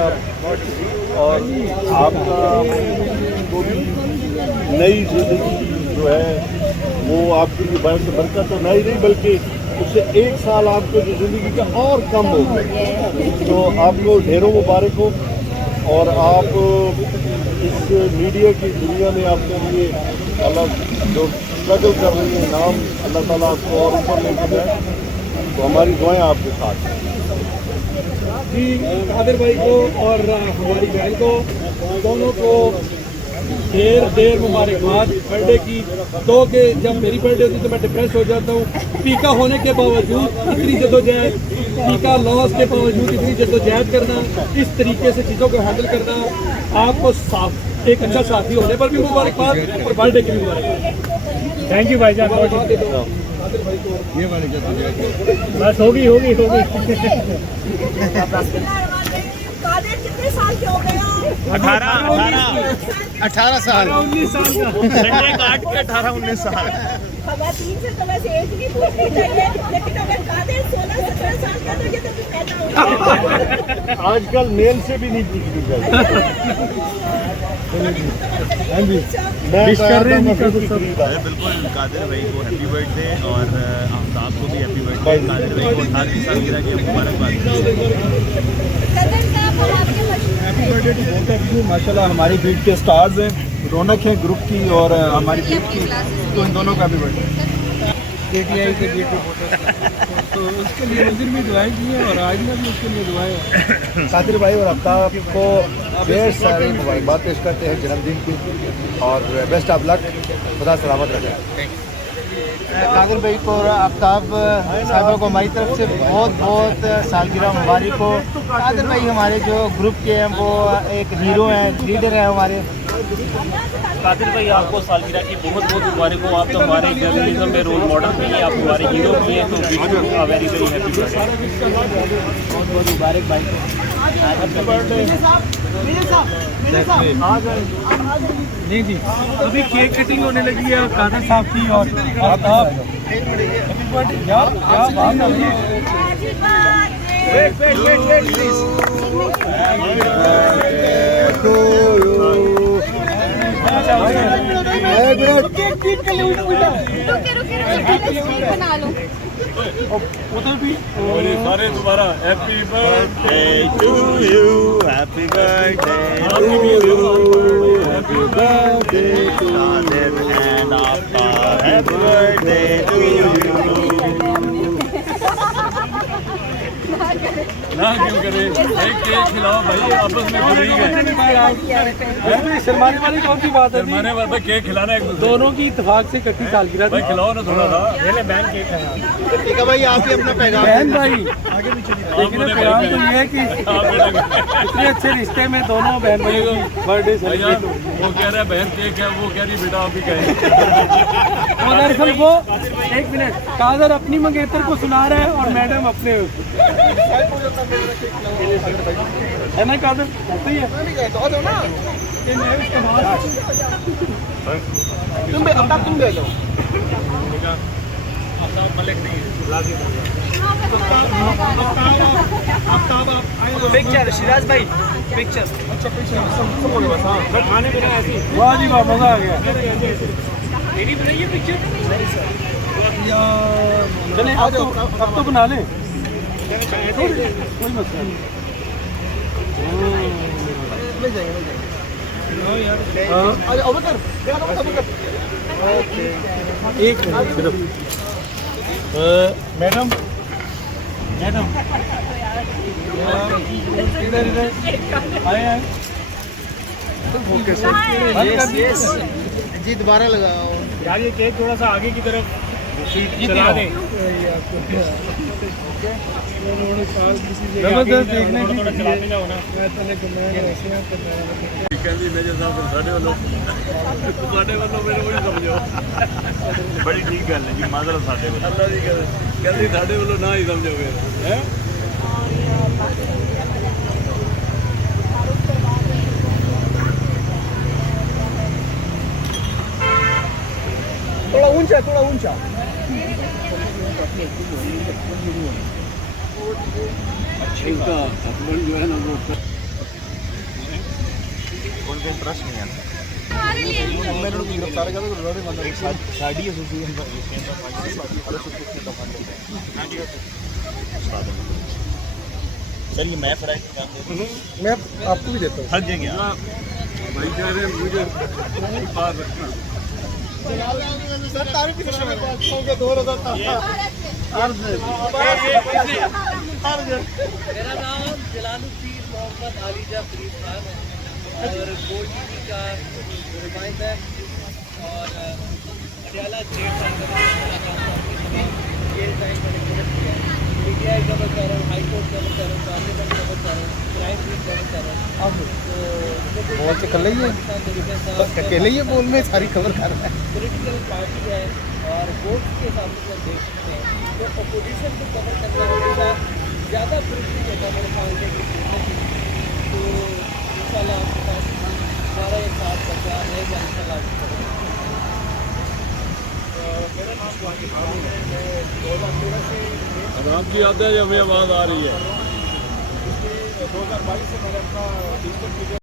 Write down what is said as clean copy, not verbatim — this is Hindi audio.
साहब, और आपका को भी नई जिंदगी जो है वो आपके लिए बरकत तो नहीं रही, बल्कि उससे 1 साल आपको जो ज़िंदगी का और कम हो गया। तो आपको ढेरों मुबारक हो, और आप इस मीडिया की दुनिया में आपके लिए अल्लाह जो स्ट्रगल कर रही है, नाम अल्लाह ताला आपको और ऊपर लेके जाए। तो हमारी दुआएं आपके साथ हैं। जी, कादिर भाई को और हमारी बहन को दोनों को देर मुबारकबाद बर्थडे की। तो कि जब मेरी बर्थडे होती तो मैं डिप्रेस हो जाता हूँ। टीका होने के बावजूद इतनी जद्दोजहद, टीका लॉस के बावजूद इतनी जद्दोजहद करना, इस तरीके से चीज़ों को हैंडल करना, आपको साफ एक अच्छा साथी होने पर भी मुबारकबाद और बर्थडे की भी मुबारकबाद। थैंक यू भाईजान। ये बस होगी। कितने साल के हो गए? 18 साल 19 साल का संडे काट के 18-19 साल। खवातीन से तो वैसे एज नहीं पूछनी चाहिए, लेकिन अगर कादिर 16-17 साल का तो ये तो भी पैदा होगा। आजकल मेल से भी नहीं पूछनी चाहिए। हाँ जी, विश कर रहे हैं बिल्कुल कादिर भाई को हैप्पी बर्थडे, और आफ्ताब को भी हैप्पी बर्थडे। कादिर भाई को 18वीं सालगिरह की मुबारकबाद। Happy birthday to both of you. माशाल्लाह हमारी बीट के स्टार्स हैं, रौनक है ग्रुप की और हमारी बीट की, तो इन दोनों का हैप्पी बर्थडे। KTI के बीट रिपोर्टर तो उसके लिए उस दिन भी दुआएं की हैं और आज में भी उसके लिए दुआएं हैं। कादिर भाई और आफ्ताब को ढेर सारी मुबारकबाद पेश करते हैं जन्मदिन की, और बेस्ट ऑफ लक, खुदा सलामत रखे। कादिर भाई को और आफ्ताब साहबा को हमारी तरफ से बहुत बहुत सालगिरह मुबारक हो। कादिर भाई हमारे जो ग्रुप के हैं वो एक हीरो हैं, लीडर हैं हमारे। कादिर भाई आपको सालगिरह की बहुत बहुत मुबारक हो। आप तो हमारे जर्नलिज्म में रोल मॉडल भी हैं, आप हमारे हीरो भी हैं, तो वेरी वेरी हैप्पी बर्थडे। बहुत बहुत मुबारक भाई को। नहीं जी, अभी केक कटिंग होने लगी है कादिर साहब की, और आप क्या बात बना लो। उधर भी सारे दोबारा happy birthday to you, happy birthday to you, happy birthday to Qadir and Aftab, happy birthday to you. ना क्यों करे भाई, केक खिलाओ भाई, आपस में है। शर्माने वाली कौन सी बात है? शर्माने वाला केक खिलाना एक दूसरे दोनों की इत्तेफाक से कटी सालगिरह भाई, खिलाओ ना थोड़ा सा। मैंने बहन केक खाया। ठीक है भाई, आप ही अपना पैगाम बहन भाई लेकिन प्यार तो ये है कि इतने अच्छे रिश्ते में दोनों बहन भाई की बर्थडे सेलिब्रेट हो। वो कह रहा है बहन केक है, वो कह रही बेटा आप ही कहें। और दरअसल वो एक मिनट, कादर अपनी मंगेतर को सुना रहा है और मैडम अपने, है ना कादर? सही है। तुम भी आ जाओ। पिक्चर शिराज भाई, पिक्चर। खाने पीना ऐसी, वाह जी वाह, मजा आ गया। मेरी बनाइए पिक्चर। चले अब तो बना लें, कोई मसला नहीं। एक मिनट सिर्फ, मैडम इधर आए जी दोबारा लगाओ यार, ये केक थोड़ा सा आगे की तरफ चला दें। जबरदस्त देखने की ਸਾਡੇ ਵੱਲੋਂ ਮੇਰੇ ਕੋਈ ਸਮਝੋ ਬੜੀ ਠੀਕ ਗੱਲ ਹੈ ਜੀ, ਮਾਜ਼ਰ ਸਾਡੇ ਵੱਲੋਂ ਅੱਲਾ ਦੀ ਕਹਿੰਦੀ ਸਾਡੇ ਵੱਲੋਂ ਨਾ ਹੀ ਸਮਝੋਗੇ ਹੈ। थोड़ा ऊंचा, थोड़ा ऊंचा। इनका हस्बैंड जो है ना वो ट्रस्ट नहीं आता ਮੈਨੂੰ गिरफ्तार कर रोने बंद साड़ी एसोसिएशन का सर ये मैं फ्राई का काम देता हूँ मैं आपको भी देता हूँ थक जाएंगे आप भाई कह रहे हैं मुझे बाहर रखना सर तारीख की समय में 2000 था मेरा नाम जलालुद्दीन मोहम्मद आलिजा फरीद खान है और गोल्ड टीवी का नुमाइंदा है और पटियाला स्टेट जेल टाइम मैंने कवर किया है PTI कवर कर रहा हूँ, हाई कोर्ट कवर कर रहा हूँ, पार्लियामेंट कवर कर रहा हूँ, क्राइम ब्रीफ कवर कर रहा हूँ। तो बहुत अकेले ही है अकेले ही बोल में सारी खबर कर रहा है पॉलिटिकल पार्टी है और वोट के हिसाब से हम देख सकते हैं तो अपोजिशन को कवर करना हमेशा ज़्यादा प्रिविलेज होता है मेरे ख्याल से तो इंशाल्लाह आपके पास हमारा एक साथ बच्चा रहेगा इंशाल्लाह मेरा नाम वाकिफ आमिर है मैं 2013 से आपकी याद है हमें आवाज़ आ रही है 2022 से मैंने अपना डिजिटल मीडिया